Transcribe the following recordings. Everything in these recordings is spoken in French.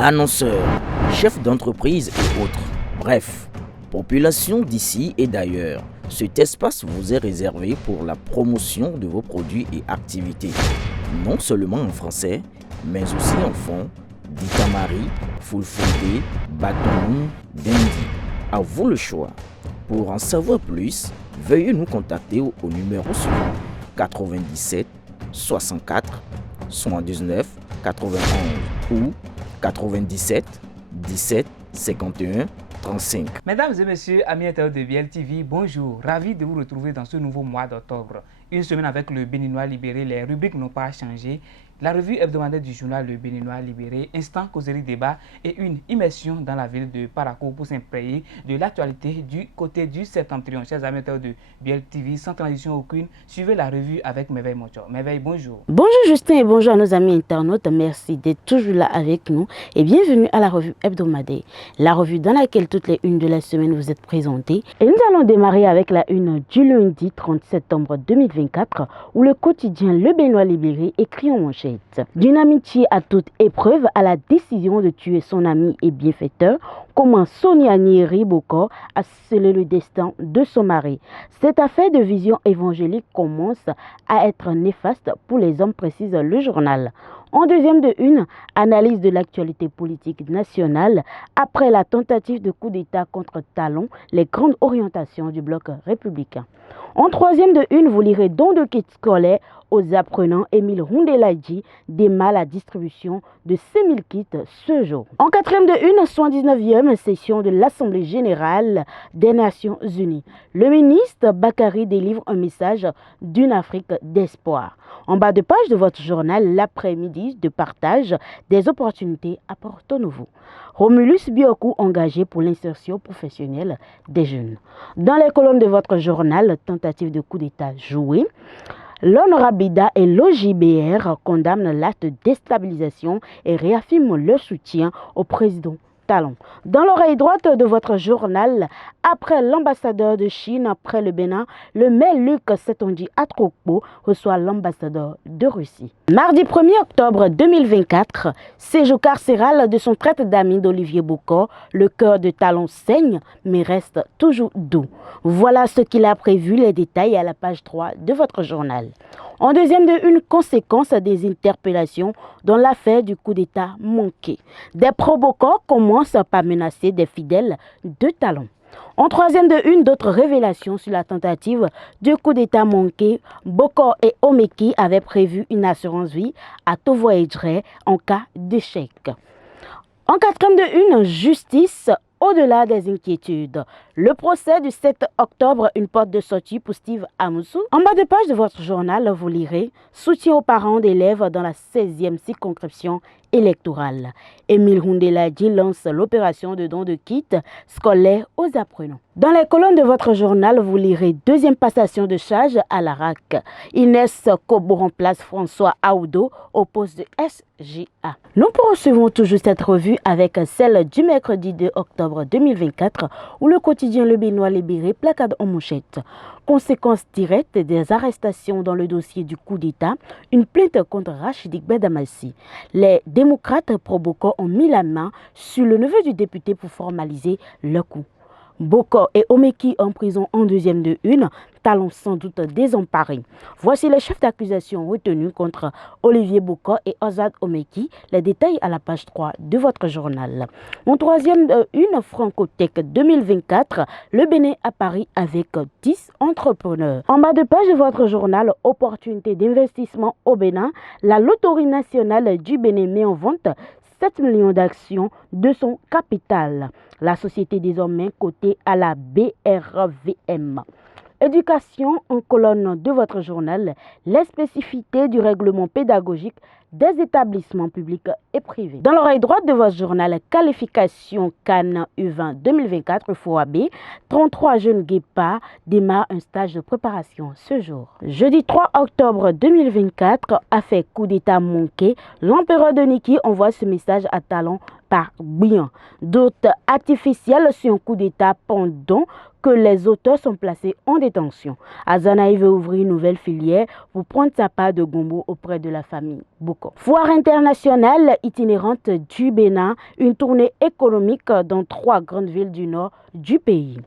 annonceurs, chefs d'entreprise et autres. Bref, population d'ici et d'ailleurs. Cet espace vous est réservé pour la promotion de vos produits et activités, non seulement en français, mais aussi en fond, Ditamari, Fulfulde, Batonou, Dendi. À vous le choix. Pour en savoir plus, veuillez nous contacter au numéro suivant 97 64 79 91 ou 97 17 51 35. Mesdames et messieurs, amis internautes de BLTV, bonjour. Ravi de vous retrouver dans ce nouveau mois d'octobre. Une semaine avec le Béninois libéré, les rubriques n'ont pas changé. La revue hebdomadaire du journal Le Béninois libéré, instant causerie débat et une immersion dans la ville de Parakou pour s'imprégner de l'actualité du côté du septentrion. Chers amis internautes de BLTV, sans transition aucune, suivez la revue avec Merveille Moncho. Merveille, bonjour. Bonjour Justin et bonjour à nos amis internautes. Merci d'être toujours là avec nous et bienvenue à la revue hebdomadaire. La revue dans laquelle toutes les unes de la semaine vous êtes présentées. Et nous allons démarrer avec la une du lundi 30 septembre 2024 où le quotidien Le Béninois libéré écrit en manchette: d'une amitié à toute épreuve à la décision de tuer son ami et bienfaiteur, comment Sonia Nyeri Bokor a scellé le destin de son mari. Cette affaire de vision évangélique commence à être néfaste pour les hommes, précise le journal. En deuxième de une, analyse de l'actualité politique nationale après la tentative de coup d'État contre Talon, les grandes orientations du bloc républicain. En troisième de une, vous lirez don de kits scolaires aux apprenants. Émile Rondeladji démarre la distribution de 5000 kits ce jour. En quatrième de une, 79e session de l'Assemblée générale des Nations unies. Le ministre Bakary délivre un message d'une Afrique d'espoir. En bas de page de votre journal, l'après-midi de partage des opportunités à Porto Novo. Romulus Biokou engagé pour l'insertion professionnelle des jeunes. Dans les colonnes de votre journal, tentative de coup d'État jouée. L'honorable Bida et l'OJBR condamnent l'acte de déstabilisation et réaffirment leur soutien au président Talon. Dans l'oreille droite de votre journal, après l'ambassadeur de Chine, après le Bénin, le maire Luc Setondi Atrokpo reçoit l'ambassadeur de Russie. Mardi 1er octobre 2024, séjour carcéral de son traite d'amis d'Olivier Bokor, le cœur de Talon saigne mais reste toujours doux. Voilà ce qu'il a prévu, les détails à la page 3 de votre journal. En deuxième de une, conséquence des interpellations dans l'affaire du coup d'État manqué. Des pro-Bokor commencent par menacer des fidèles de Talon. En troisième de une, d'autres révélations sur la tentative de coup d'État manqué. Bokor et Omeki avaient prévu une assurance vie à Tovo Edre en cas d'échec. En quatrième de une, justice au-delà des inquiétudes. Le procès du 7 octobre, une porte de sortie pour Steve Amoussou. En bas de page de votre journal, vous lirez « Soutien aux parents d'élèves dans la 16e circonscription électorale ». Émile Rondeladji lance l'opération de don de kits scolaires aux apprenants. Dans les colonnes de votre journal, vous lirez « Deuxième passation de charge à l'ARAC ». Inès Kobo remplace François Aoudo au poste de SGA. Nous poursuivons toujours cette revue avec celle du mercredi 2 octobre 2024 où le quotidien Le Béninois libéré placade en manchette. Conséquences directes des arrestations dans le dossier du coup d'État, une plainte contre Rachidik Bedamassi. Les démocrates pro-Bokor ont mis la main sur le neveu du député pour formaliser le coup. Bokor et Omeki en prison en deuxième de une, Talon sans doute désemparé. Voici les chefs d'accusation retenus contre Olivier Bokor et Ozad Omeki. Les détails à la page 3 de votre journal. En troisième de une, Francotech 2024, le Bénin à Paris avec 10 entrepreneurs. En bas de page de votre journal, opportunité d'investissement au Bénin, la loterie nationale du Bénin met en vente 7 millions d'actions de son capital. La société désormais cotée à la BRVM. Éducation en colonne de votre journal, les spécificités du règlement pédagogique des établissements publics et privés. Dans l'oreille droite de votre journal, qualification Cannes U20 2024 FOAB, 33 jeunes guépards démarrent un stage de préparation ce jour. Jeudi 3 octobre 2024, affaire coup d'État manqué, l'empereur de Niki envoie ce message à Talon par Bouillon. Doute artificielle sur un coup d'État pendant que les auteurs sont placés en détention. Azanaï veut ouvrir une nouvelle filière pour prendre sa part de gombo auprès de la famille Bokor. Boko. Foire internationale itinérante du Bénin, une tournée économique dans 3 grandes villes du nord du pays.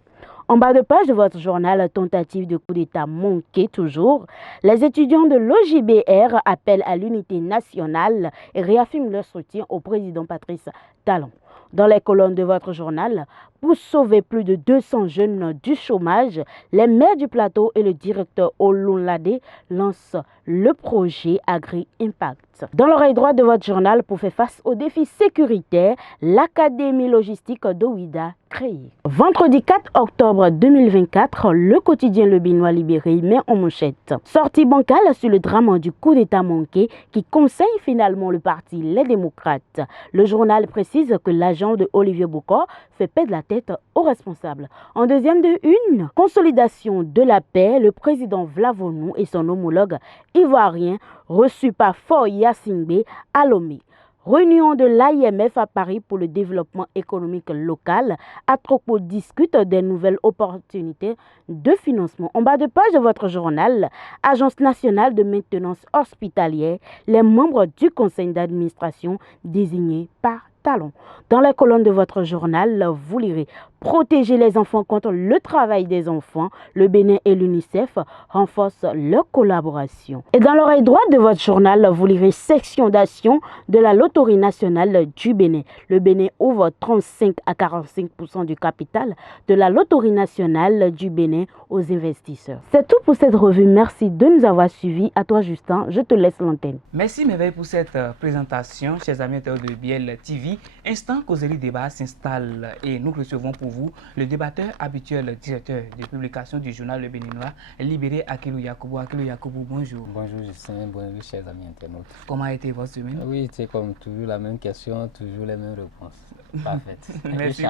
En bas de page de votre journal, tentative de coup d'État manquée toujours, les étudiants de l'OJBR appellent à l'unité nationale et réaffirment leur soutien au président Patrice Talon. Dans les colonnes de votre journal, pour sauver plus de 200 jeunes du chômage, les maires du plateau et le directeur Olunlade lancent le projet Agri Impact. Dans l'oreille droite de votre journal, pour faire face aux défis sécuritaires, l'Académie logistique d'Ouida créée. Vendredi 4 octobre 2024, le quotidien Le Béninois Libéré met en manchette sortie bancale sur le drame du coup d'État manqué qui conseille finalement le parti Les Démocrates. Le journal précise que l'agent de Olivier Bocor fait perdre la tête aux responsables. En deuxième de une, consolidation de la paix, le président Vlavonou et son homologue ivoirien reçus par Faure Gnassingbé à Lomé. Réunion de l'AIMF à Paris pour le développement économique local. Atropo discute des nouvelles opportunités de financement. En bas de page de votre journal, Agence nationale de maintenance hospitalière, les membres du conseil d'administration désignés par Talon. Dans la colonne de votre journal, vous lirez protéger les enfants contre le travail des enfants. Le Bénin et l'UNICEF renforcent leur collaboration. Et dans l'oreille droite de votre journal, vous lirez section d'action de la Loterie nationale du Bénin. Le Bénin ouvre 35 à 45% du capital de la Loterie nationale du Bénin aux investisseurs. C'est tout pour cette revue. Merci de nous avoir suivis. À toi, Justin, je te laisse l'antenne. Merci Merveille pour cette présentation, chers amis de Biel TV. Instant causerie débat s'installe et nous recevons pour vous le débatteur habituel, directeur de publication du journal Le Béninois, Libéré Akilou Yakoubou. Akilou Yakoubou, bonjour. Bonjour Justin, bonjour chers amis internautes. Comment a été votre semaine? Oui, c'est comme toujours la même question, toujours les mêmes réponses. Parfait. Merci.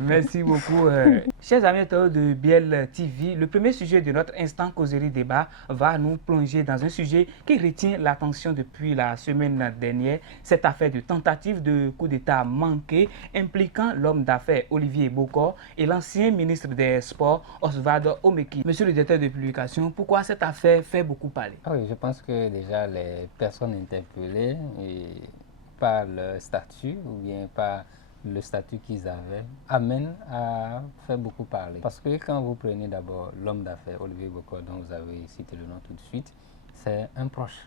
Merci beaucoup. Chers amis de Biel TV, le premier sujet de notre instant causerie débat va nous plonger dans un sujet qui retient l'attention depuis la semaine dernière, cette affaire de tentative de coup d'État manqué impliquant l'homme d'affaires Olivier Bocor et l'ancien ministre des Sports Oswald Omeki. Monsieur le directeur de publication, pourquoi cette affaire fait beaucoup parler? Oui, je pense que déjà les personnes interpellées par le statut ou bien par le statut qu'ils avaient amène à faire beaucoup parler. Parce que quand vous prenez d'abord l'homme d'affaires Olivier Bocor, dont vous avez cité le nom tout de suite, c'est un proche.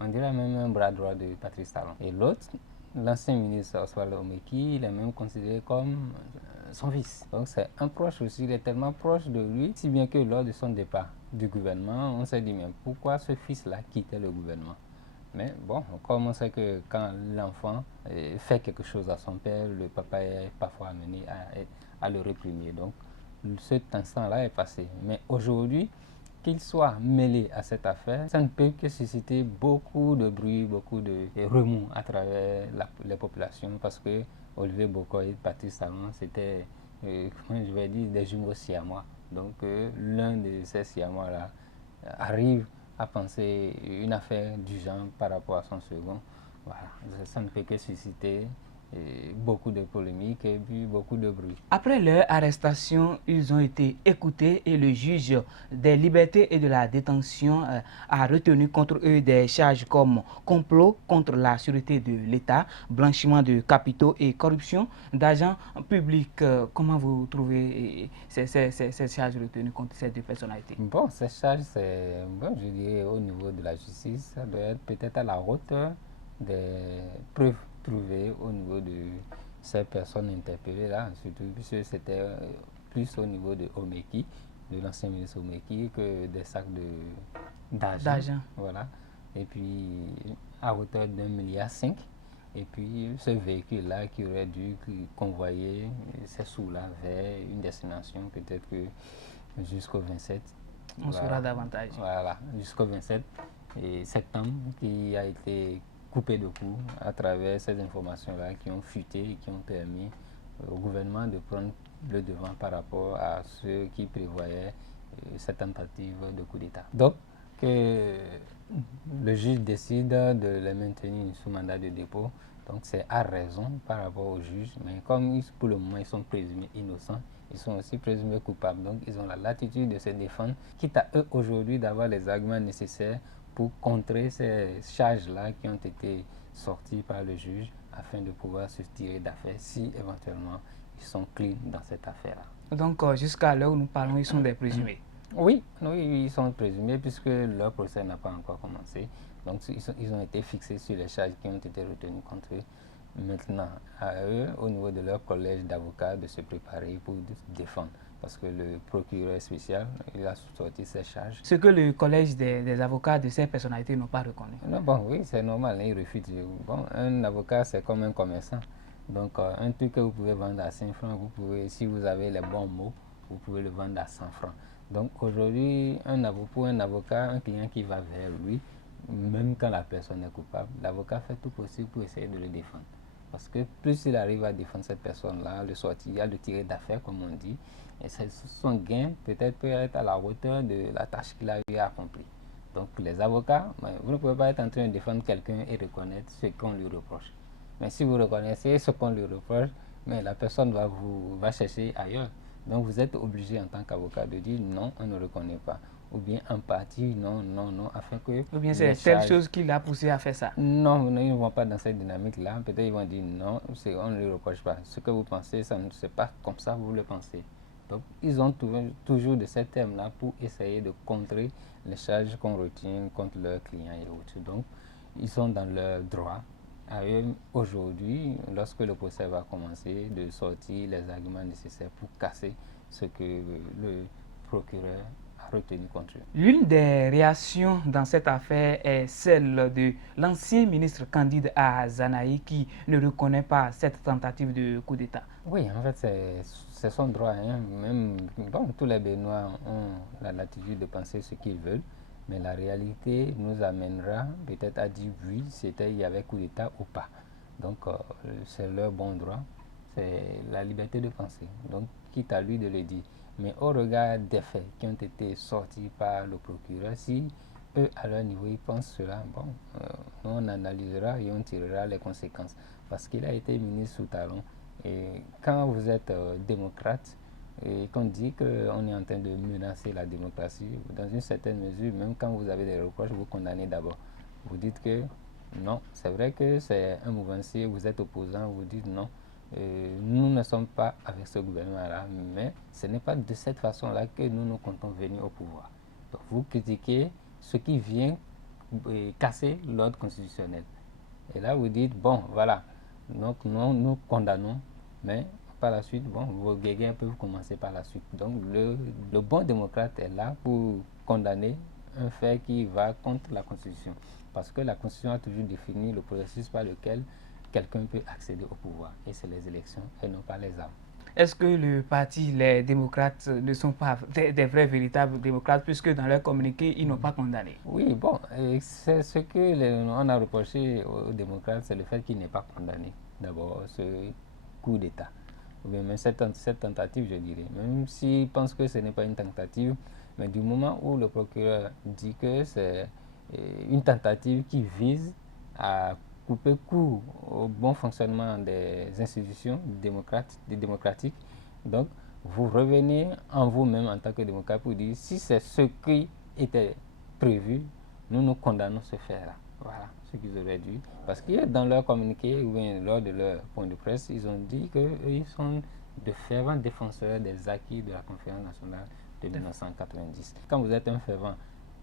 On dirait même un bras droit de Patrice Talon. Et l'autre, l'ancien ministre Oswald Omeki, il est même considéré comme son fils. Donc c'est un proche aussi, il est tellement proche de lui, si bien que lors de son départ du gouvernement, on s'est dit mais pourquoi ce fils-là quittait le gouvernement? Mais bon, comme on sait que quand l'enfant fait quelque chose à son père, le papa est parfois amené à le réprimer. Donc cet instant-là est passé. Mais aujourd'hui, qu'il soit mêlé à cette affaire, ça ne peut que susciter beaucoup de bruit, beaucoup de remous à travers les populations, parce que Olivier Bocor et Patrice Talon, c'était, comment je vais dire, des jumeaux siamois. Donc l'un de ces siamois-là arrive à penser une affaire du genre par rapport à son second. Voilà, ça ne peut que susciter beaucoup de polémiques et puis beaucoup de bruit. Après leur arrestation, ils ont été écoutés et le juge des libertés et de la détention a retenu contre eux des charges comme complot contre la sûreté de l'État, blanchiment de capitaux et corruption d'agents publics. Comment vous trouvez ces charges retenues contre ces deux personnalités? Bon, ces charges, c'est, bon, je dirais, au niveau de la justice, ça doit être peut-être à la hauteur des preuves trouvées au niveau de ces personnes interpellées là, surtout puisque c'était plus au niveau de Omeki, de l'ancien ministre Omeki, que des sacs d'argent. Voilà. Et puis à hauteur d'1,5 milliard. Et puis ce véhicule-là qui aurait dû convoyer ces sous-là vers une destination peut-être que jusqu'au 27. On saura davantage. Voilà, jusqu'au 27 septembre, qui a été coupé de coups à travers ces informations-là qui ont fuité et qui ont permis au gouvernement de prendre le devant par rapport à ceux qui prévoyaient cette tentative de coup d'État. Donc, que le juge décide de les maintenir sous mandat de dépôt, donc c'est à raison par rapport au juge, mais comme pour le moment ils sont présumés innocents, ils sont aussi présumés coupables, donc ils ont la latitude de se défendre, quitte à eux aujourd'hui d'avoir les arguments nécessaires pour contrer ces charges-là qui ont été sorties par le juge afin de pouvoir se tirer d'affaire si éventuellement ils sont clean dans cette affaire-là. Donc, jusqu'à l'heure où nous parlons, ils sont des présumés. Oui, ils sont présumés puisque leur procès n'a pas encore commencé. Donc, ils ont été fixés sur les charges qui ont été retenues contre eux. Maintenant, à eux, au niveau de leur collège d'avocats, de se préparer pour défendre. Parce que le procureur spécial, il a sorti ses charges. Ce que le collège des avocats de ces personnalités n'ont pas reconnu. Non, bon, oui, c'est normal, ils refusent. Bon, un avocat, c'est comme un commerçant. Donc, un truc que vous pouvez vendre à 5 francs, vous pouvez, si vous avez les bons mots, vous pouvez le vendre à 100 francs. Donc, aujourd'hui, pour un avocat, un client qui va vers lui, même quand la personne est coupable, l'avocat fait tout possible pour essayer de le défendre. Parce que plus il arrive à défendre cette personne-là, le sortir, le tirer d'affaire, comme on dit, et son gain peut-être peut être à la hauteur de la tâche qu'il a eu à accomplir. Donc les avocats, vous ne pouvez pas être en train de défendre quelqu'un et reconnaître ce qu'on lui reproche. Mais si vous reconnaissez ce qu'on lui reproche, mais la personne va chercher ailleurs. Donc vous êtes obligé en tant qu'avocat de dire non, on ne reconnaît pas. Ou bien en partie, non, afin que... Ou bien c'est telle chose qui l'a poussé à faire ça. Non, ils ne vont pas dans cette dynamique-là. Peut-être ils vont dire non, on ne le reproche pas. Ce que vous pensez, ça ne c'est pas comme ça vous le pensez. Donc ils ont toujours de ces thèmes-là pour essayer de contrer les charges qu'on retient contre leurs clients et autres. Donc ils sont dans leur droit. À eux, aujourd'hui, lorsque le procès va commencer, de sortir les arguments nécessaires pour casser ce que le procureur a retenu contre eux. L'une des réactions dans cette affaire est celle de l'ancien ministre Candide Azanaï qui ne reconnaît pas cette tentative de coup d'État. Oui, en fait, c'est son droit. Hein. Même, bon, tous les Béninois ont la latitude de penser ce qu'ils veulent. Mais la réalité nous amènera peut-être à dire oui, il y avait coup d'État ou pas. Donc, c'est leur bon droit, c'est la liberté de penser. Donc, quitte à lui de le dire. Mais au regard des faits qui ont été sortis par le procureur, si eux, à leur niveau, ils pensent cela, bon, on analysera et on tirera les conséquences. Parce qu'il a été ministre sous talon. Et quand vous êtes démocrate, et qu'on dit qu'on est en train de menacer la démocratie, dans une certaine mesure, même quand vous avez des reproches, vous condamnez d'abord. Vous dites que non, c'est vrai que c'est un mouvancier, vous êtes opposant, vous dites non, nous ne sommes pas avec ce gouvernement-là, mais ce n'est pas de cette façon-là que nous comptons venir au pouvoir. Donc vous critiquez ce qui vient casser l'ordre constitutionnel. Et là, vous dites, bon, voilà, donc nous condamnons, mais par la suite, bon, vos guéguerres peuvent commencer par la suite. Donc le bon démocrate est là pour condamner un fait qui va contre la Constitution. Parce que la Constitution a toujours défini le processus par lequel quelqu'un peut accéder au pouvoir. Et c'est les élections et non pas les armes. Est-ce que le parti, les démocrates, ne sont pas des vrais, véritables démocrates, puisque dans leur communiqué, ils n'ont pas condamné? Oui, bon, c'est ce qu'on a reproché aux démocrates, c'est le fait qu'ils n'aient pas condamné d'abord ce coup d'État. Ou bien même cette tentative, je dirais. Même s'ils pensent que ce n'est pas une tentative, mais du moment où le procureur dit que c'est une tentative qui vise à couper court au bon fonctionnement des institutions démocratiques, donc vous revenez en vous-même en tant que démocrate pour dire si c'est ce qui était prévu, nous condamnons ce fait-là. Voilà ce qu'ils auraient dû. Parce que dans leur communiqué ou bien lors de leur point de presse, ils ont dit qu'ils sont de fervents défenseurs des acquis de la Conférence nationale de 1990. Quand vous êtes un fervent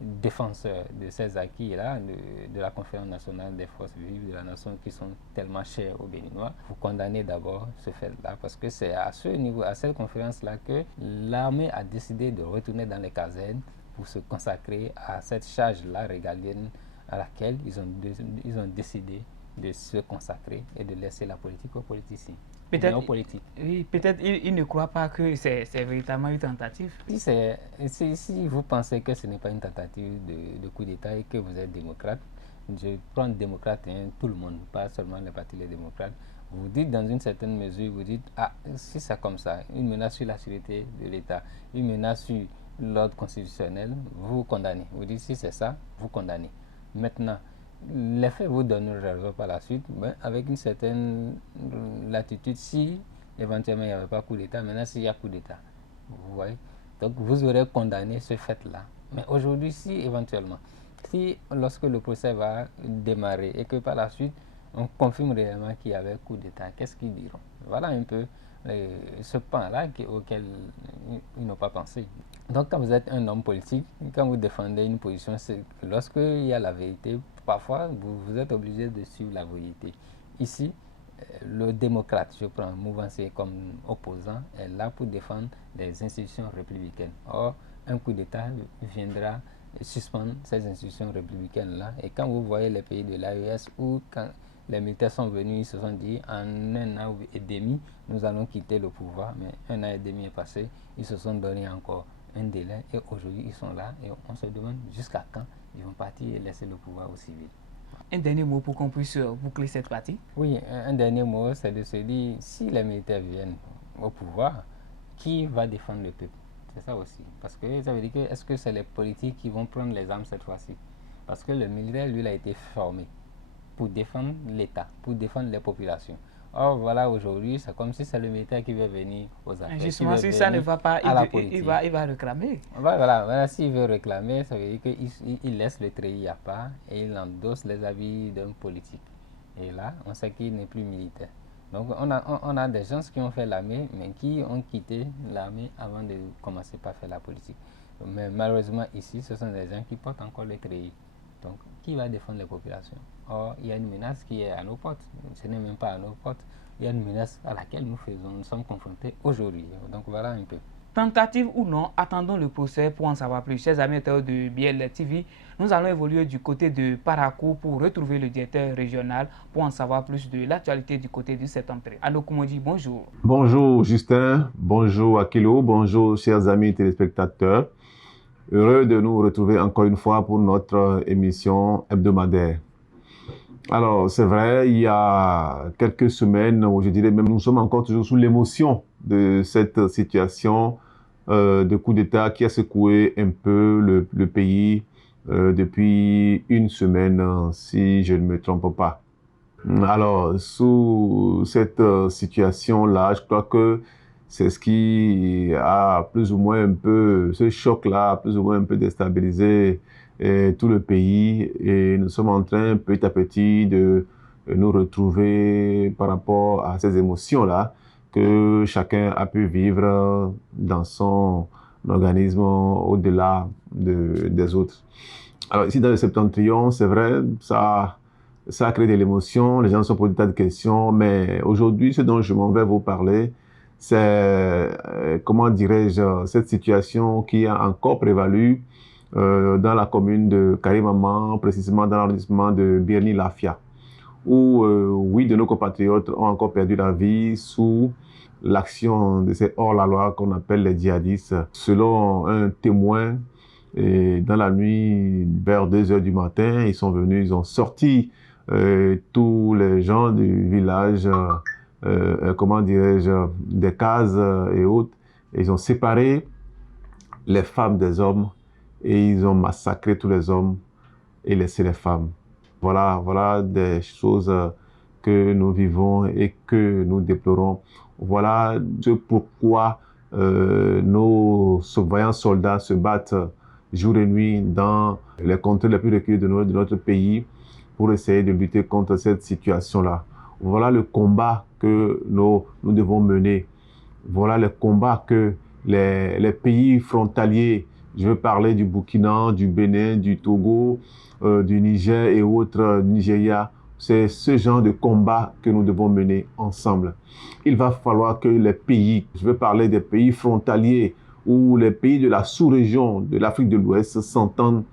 défenseur de ces acquis-là, de la Conférence nationale des forces vives de la nation qui sont tellement chères aux Béninois, vous condamnez d'abord ce fait-là parce que c'est à ce niveau, à cette conférence-là que l'armée a décidé de retourner dans les casernes pour se consacrer à cette charge-là régalienne à laquelle ils ont décidé de se consacrer et de laisser la politique aux politiciens. Peut-être ils ne croient pas que c'est véritablement une tentative. Si vous pensez que ce n'est pas une tentative de coup d'État et que vous êtes démocrate, je prends démocrate, hein, tout le monde, pas seulement les partis les démocrates, vous dites dans une certaine mesure, vous dites, ah, si c'est comme ça, une menace sur la sécurité de l'État, une menace sur l'ordre constitutionnel, vous condamnez. Vous dites, si c'est ça, vous condamnez. Maintenant, les faits vous donneront raison par la suite, mais avec une certaine latitude, si éventuellement il n'y avait pas coup d'État, maintenant s'il y a coup d'État, vous voyez. Donc vous aurez condamné ce fait-là. Mais aujourd'hui, si éventuellement Si, lorsque le procès va démarrer et que par la suite, on confirme réellement qu'il y avait coup d'État, qu'est-ce qu'ils diront? Voilà un peu ce pan-là auquel ils n'ont pas pensé. Donc, quand vous êtes un homme politique, quand vous défendez une position, lorsqu'il y a la vérité, parfois, vous êtes obligé de suivre la vérité. Ici, le démocrate, je prends Mouvancé comme opposant, est là pour défendre les institutions républicaines. Or, un coup d'État viendra suspendre ces institutions républicaines-là. Et quand vous voyez les pays de l'AES où, quand les militaires sont venus, ils se sont dit en un an et demi, nous allons quitter le pouvoir. Mais un an et demi est passé, ils se sont donné encore un délai et aujourd'hui ils sont là et on se demande jusqu'à quand ils vont partir et laisser le pouvoir aux civils. Un dernier mot pour qu'on puisse boucler cette partie? Oui, un dernier mot, c'est de se dire, si les militaires viennent au pouvoir, qui va défendre le peuple? C'est ça aussi. Parce que ça veut dire que, est-ce que c'est les politiques qui vont prendre les armes cette fois-ci? Parce que le militaire, lui, il a été formé pour défendre l'État, pour défendre les populations. Or, voilà, aujourd'hui, c'est comme si c'est le militaire qui veut venir aux affaires. Justement, si ça ne va pas, il va réclamer. Voilà, s'il veut réclamer, ça veut dire qu'il laisse le treillis à part et il endosse les habits d'un politique. Et là, on sait qu'il n'est plus militaire. Donc, on a des gens qui ont fait l'armée, mais qui ont quitté l'armée avant de commencer par faire la politique. Mais malheureusement, ici, ce sont des gens qui portent encore le treillis. Donc, qui va défendre les populations? Or, il y a une menace qui est à nos portes. Ce n'est même pas à nos portes. Il y a une menace à laquelle nous sommes confrontés aujourd'hui. Donc, voilà un peu. Tentative ou non, attendons le procès pour en savoir plus. Chers amis de BL TV, nous allons évoluer du côté de Parakou pour retrouver le directeur régional pour en savoir plus de l'actualité du côté du septentrion. Anokumoji, bonjour. Bonjour Justin, bonjour Akilo, bonjour chers amis téléspectateurs. Heureux de nous retrouver encore une fois pour notre émission hebdomadaire. Alors, c'est vrai, il y a quelques semaines, ou je dirais même, nous sommes encore toujours sous l'émotion de cette situation de coup d'État qui a secoué un peu le pays depuis une semaine, si je ne me trompe pas. Alors, sous cette situation-là, je crois que c'est ce qui a plus ou moins un peu, ce choc-là a plus ou moins un peu déstabilisé tout le pays et nous sommes en train petit à petit de nous retrouver par rapport à ces émotions-là que chacun a pu vivre dans son organisme au-delà des autres. Alors ici dans le septentrion, c'est vrai, ça a créé de l'émotion, les gens se posent des tas de questions, mais aujourd'hui, ce dont je m'en vais vous parler, c'est, comment dirais-je, cette situation qui a encore prévalu dans la commune de Karimama, précisément dans l'arrondissement de Birni-Lafia, où 8 de nos compatriotes ont encore perdu la vie sous l'action de ces hors-la-loi qu'on appelle les djihadistes. Selon un témoin, dans la nuit, vers 2 heures du matin, ils sont venus, ils ont sorti tous les gens du village, comment dirais-je, des cases et autres, et ils ont séparé les femmes des hommes et ils ont massacré tous les hommes et laissé les femmes. Voilà des choses que nous vivons et que nous déplorons. Voilà ce pourquoi nos vaillants soldats se battent jour et nuit dans les contrées les plus reculées de notre pays pour essayer de lutter contre cette situation-là. Voilà le combat que nous devons mener. Voilà le combat que les pays frontaliers, je veux parler du Burkina, du Bénin, du Togo, du Niger et autres, Nigeria, c'est ce genre de combat que nous devons mener ensemble. Il va falloir que les pays, je veux parler des pays frontaliers ou les pays de la sous-région de l'Afrique de l'Ouest s'entendent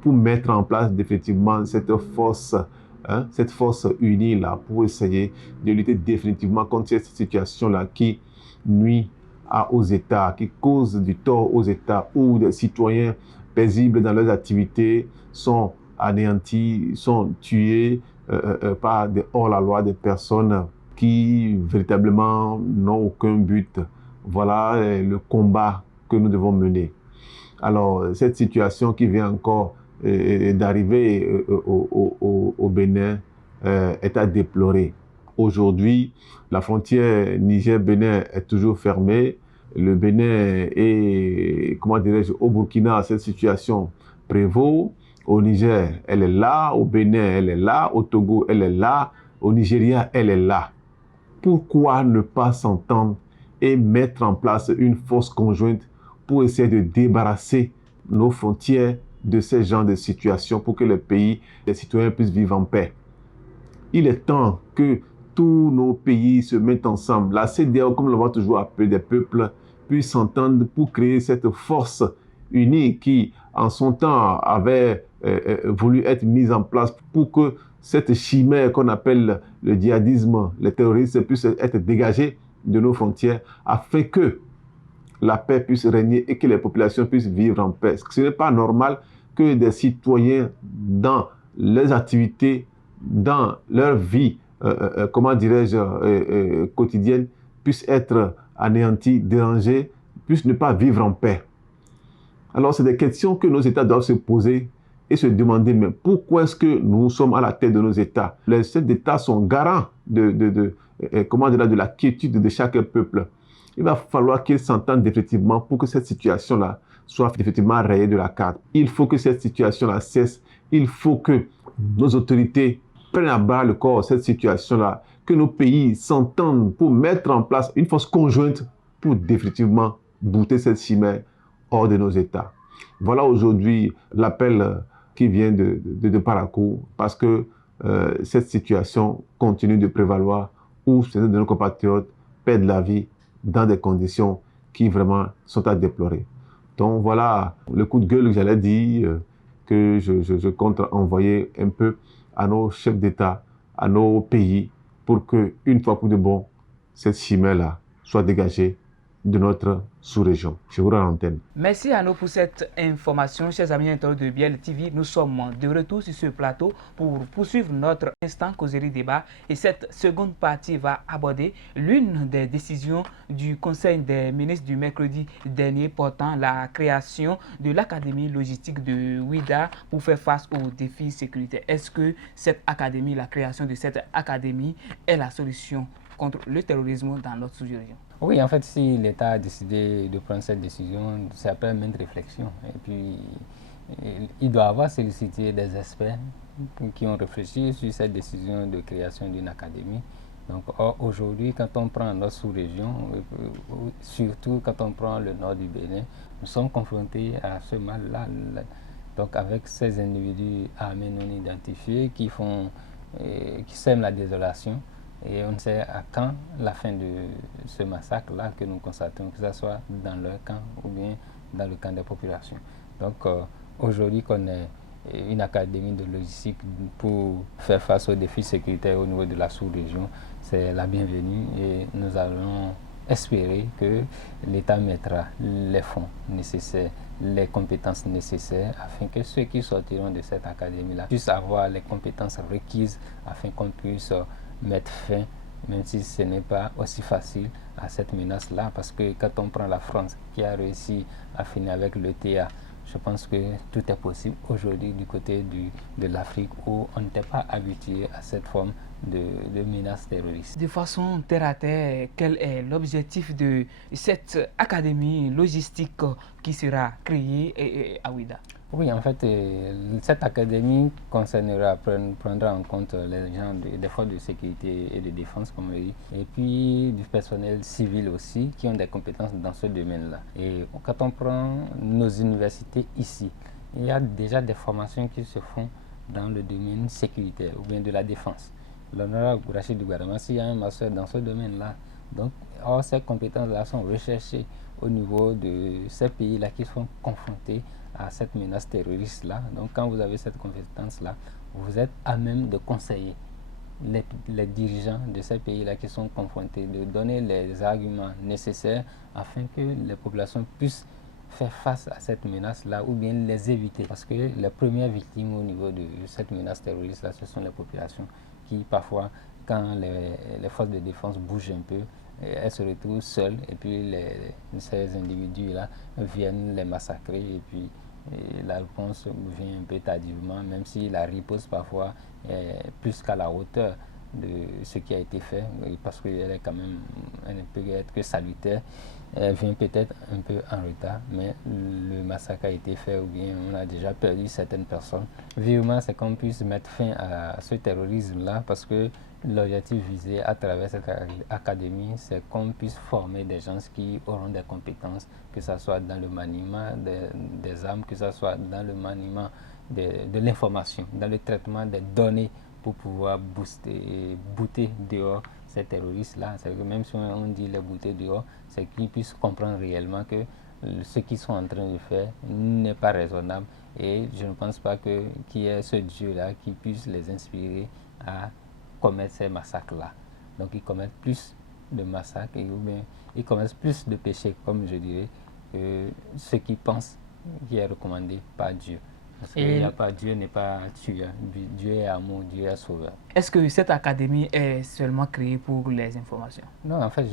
pour mettre en place définitivement cette force unie là pour essayer de lutter définitivement contre cette situation-là qui nuit aux États, qui cause du tort aux États où des citoyens paisibles dans leurs activités sont anéantis, sont tués par des hors-la-loi, des personnes qui véritablement n'ont aucun but. Voilà le combat que nous devons mener. Alors, cette situation qui vient encore d'arriver au Bénin est à déplorer. Aujourd'hui, la frontière Niger-Bénin est toujours fermée. Le Bénin est, comment dirais-je, au Burkina, cette situation prévaut. Au Niger, elle est là. Au Bénin, elle est là. Au Togo, elle est là. Au Nigeria, elle est là. Pourquoi ne pas s'entendre et mettre en place une force conjointe pour essayer de débarrasser nos frontières de ce genre de situation pour que les pays, les citoyens puissent vivre en paix? Il est temps que tous nos pays se mettent ensemble. La CEDEAO, comme l'on va toujours appeler des peuples, puissent s'entendre pour créer cette force unie qui, en son temps, avait voulu être mise en place pour que cette chimère qu'on appelle le djihadisme, le terrorisme, puisse être dégagée de nos frontières afin que la paix puisse régner et que les populations puissent vivre en paix. Ce n'est pas normal que des citoyens, dans leurs activités, dans leur vie, comment dirais-je, quotidienne, puissent être anéantis, dérangés, puissent ne pas vivre en paix. Alors, c'est des questions que nos États doivent se poser et se demander, mais pourquoi est-ce que nous sommes à la tête de nos États? Les chefs d'État sont garants de la quiétude de chaque peuple. Il va falloir qu'ils s'entendent définitivement pour que cette situation-là soit définitivement rayée de la carte. Il faut que cette situation-là cesse. Il faut que nos autorités prennent à bras le corps cette situation-là, que nos pays s'entendent pour mettre en place une force conjointe pour définitivement bouter cette chimère hors de nos États. Voilà aujourd'hui l'appel qui vient de Parakou, parce que cette situation continue de prévaloir où certains de nos compatriotes perdent la vie dans des conditions qui vraiment sont à déplorer. Donc voilà le coup de gueule que j'allais dire, que je compte envoyer un peu à nos chefs d'État, à nos pays, pour que, une fois pour de bon, cette chimère-là soit dégagée de notre sous-région. Je vous rends l'antenne. Merci à nous pour cette information, chers amis internautes de Biel TV. Nous sommes de retour sur ce plateau pour poursuivre notre instant causerie débat. Et cette seconde partie va aborder l'une des décisions du Conseil des ministres du mercredi dernier portant la création de l'Académie logistique de Ouidah pour faire face aux défis sécuritaires. Est-ce que cette académie, la création de cette académie est la solution contre le terrorisme dans notre sous-région? Oui, en fait, si l'État a décidé de prendre cette décision, c'est après maintes réflexions. Et puis, il doit avoir sollicité des experts qui ont réfléchi sur cette décision de création d'une académie. Donc, aujourd'hui, quand on prend notre sous-région, surtout quand on prend le nord du Bénin, nous sommes confrontés à ce mal-là. Donc, avec ces individus armés non identifiés qui sèment la désolation. Et on ne sait à quand la fin de ce massacre-là que nous constatons, que ce soit dans leur camp ou bien dans le camp des populations. Donc aujourd'hui qu'on ait une académie de logistique pour faire face aux défis sécuritaires au niveau de la sous-région, c'est la bienvenue et nous allons espérer que l'État mettra les fonds nécessaires, les compétences nécessaires afin que ceux qui sortiront de cette académie-là puissent avoir les compétences requises afin qu'on puisse mettre fin, même si ce n'est pas aussi facile, à cette menace-là, parce que quand on prend la France qui a réussi à finir avec l'ETA, je pense que tout est possible aujourd'hui du côté de l'Afrique où on n'était pas habitué à cette forme de menace terroriste. De façon terre à terre, quel est l'objectif de cette académie logistique qui sera créée à Ouidah? Oui, en fait, cette académie prendra en compte les gens des forces de sécurité et de défense, comme on dit, et puis du personnel civil aussi, qui ont des compétences dans ce domaine-là. Et quand on prend nos universités ici, il y a déjà des formations qui se font dans le domaine sécuritaire ou bien de la défense. L'honorable Rachid Gouaramassi a un master dans ce domaine-là. Donc, ces compétences-là sont recherchées au niveau de ces pays-là qui sont confrontés à cette menace terroriste-là. Donc, quand vous avez cette compétence-là, vous êtes à même de conseiller les dirigeants de ces pays-là qui sont confrontés, de donner les arguments nécessaires afin que les populations puissent faire face à cette menace-là ou bien les éviter. Parce que les premières victimes au niveau de cette menace terroriste-là, ce sont les populations qui, parfois, quand les forces de défense bougent un peu, elles se retrouvent seules et puis ces individus-là viennent les massacrer et puis la réponse vient un peu tardivement, même si la riposte parfois est plus qu'à la hauteur de ce qui a été fait, parce qu'elle est quand même, elle ne peut être que salutaire. Elle vient peut-être un peu en retard, mais le massacre a été fait ou bien on a déjà perdu certaines personnes. Vivement, c'est qu'on puisse mettre fin à ce terrorisme-là, parce que l'objectif visé à travers cette académie, c'est qu'on puisse former des gens qui auront des compétences, que ce soit dans le maniement des armes, que ce soit dans le maniement de l'information, dans le traitement des données pour pouvoir booter dehors ces terroristes-là. C'est que même si on dit les booter dehors, c'est qu'ils puissent comprendre réellement que ce qu'ils sont en train de faire n'est pas raisonnable. Et je ne pense pas qu'il y ait ce Dieu-là qui puisse les inspirer à commettre ces massacres-là. Donc ils commettent plus de massacres ou bien ils commettent plus de péchés, comme je dirais, que ce qu'ils pensent qui est recommandé par Dieu. Parce que Dieu n'est pas tueur, Dieu est amour, Dieu est sauveur. Est-ce que cette académie est seulement créée pour les informations? Non, en fait,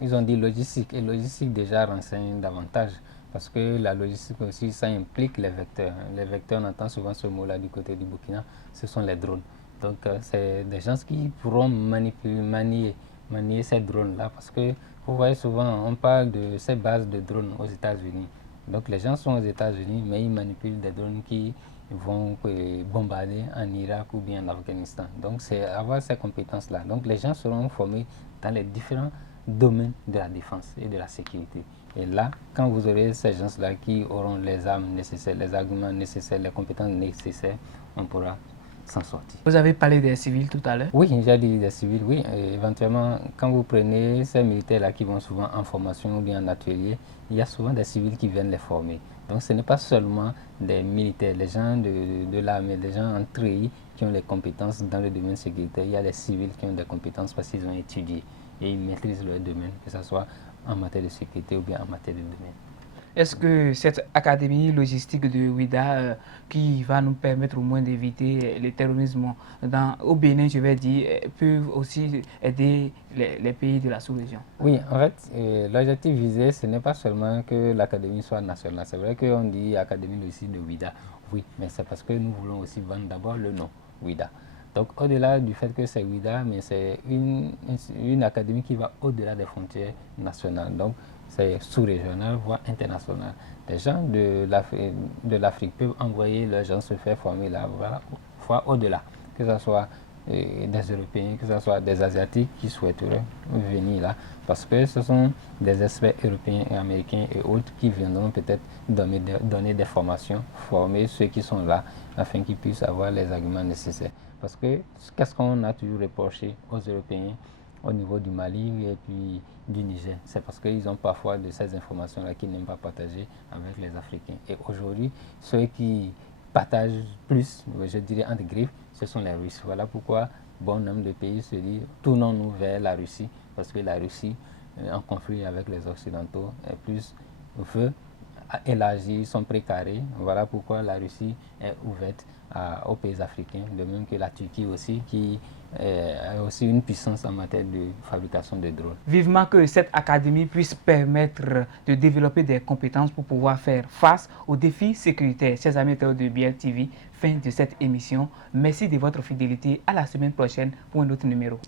ils ont dit logistique, et logistique déjà renseigne davantage, parce que la logistique aussi, ça implique les vecteurs. Les vecteurs, on entend souvent ce mot-là du côté du Burkina, ce sont les drones. Donc, c'est des gens qui pourront manier ces drones-là, parce que vous voyez souvent, on parle de ces bases de drones aux États-Unis. Donc les gens sont aux États-Unis, mais ils manipulent des drones qui vont bombarder en Irak ou bien en Afghanistan. Donc c'est avoir ces compétences-là. Donc les gens seront formés dans les différents domaines de la défense et de la sécurité. Et là, quand vous aurez ces gens-là qui auront les armes nécessaires, les arguments nécessaires, les compétences nécessaires, on pourra s'en sortir. Vous avez parlé des civils tout à l'heure? Oui, j'ai dit des civils, oui. Et éventuellement, quand vous prenez ces militaires-là qui vont souvent en formation ou bien en atelier, il y a souvent des civils qui viennent les former. Donc ce n'est pas seulement des militaires, les gens de l'armée, les gens en treillis qui ont les compétences dans le domaine sécuritaire. Il y a les civils qui ont des compétences parce qu'ils ont étudié et ils maîtrisent leur domaine, que ce soit en matière de sécurité ou bien en matière de domaine. Est-ce que cette académie logistique de Ouida, qui va nous permettre au moins d'éviter le terrorisme au Bénin, je vais dire, peut aussi aider les pays de la sous-région? Oui, en fait, l'objectif visé, ce n'est pas seulement que l'académie soit nationale. C'est vrai qu'on dit académie logistique de Ouida, oui, mais c'est parce que nous voulons aussi vendre d'abord le nom, Ouida. Donc au-delà du fait que c'est Ouida, mais c'est une académie qui va au-delà des frontières nationales. Donc c'est sous-régional, voire international. Les gens de l'Afrique peuvent envoyer leurs gens se faire former là, voire au-delà, que ce soit des Européens, que ce soit des Asiatiques qui souhaiteraient venir là, parce que ce sont des experts européens et américains et autres qui viendront peut-être donner des formations, former ceux qui sont là, afin qu'ils puissent avoir les arguments nécessaires. Parce que qu'est-ce qu'on a toujours reproché aux Européens au niveau du Mali et puis du Niger? C'est parce qu'ils ont parfois de ces informations-là qu'ils n'aiment pas partager avec les Africains. Et aujourd'hui, ceux qui partagent plus, je dirais entre griffes, ce sont les Russes. Voilà pourquoi bon nombre de pays se disent tournons-nous vers la Russie, parce que la Russie, en conflit avec les Occidentaux, veut élargir son précaré. Voilà pourquoi la Russie est ouverte aux pays africains, de même que la Turquie aussi, qui a aussi une puissance en matière de fabrication de drones. Vivement que cette académie puisse permettre de développer des compétences pour pouvoir faire face aux défis sécuritaires. Chers amis de BLTV, fin de cette émission. Merci de votre fidélité. À la semaine prochaine pour un autre numéro.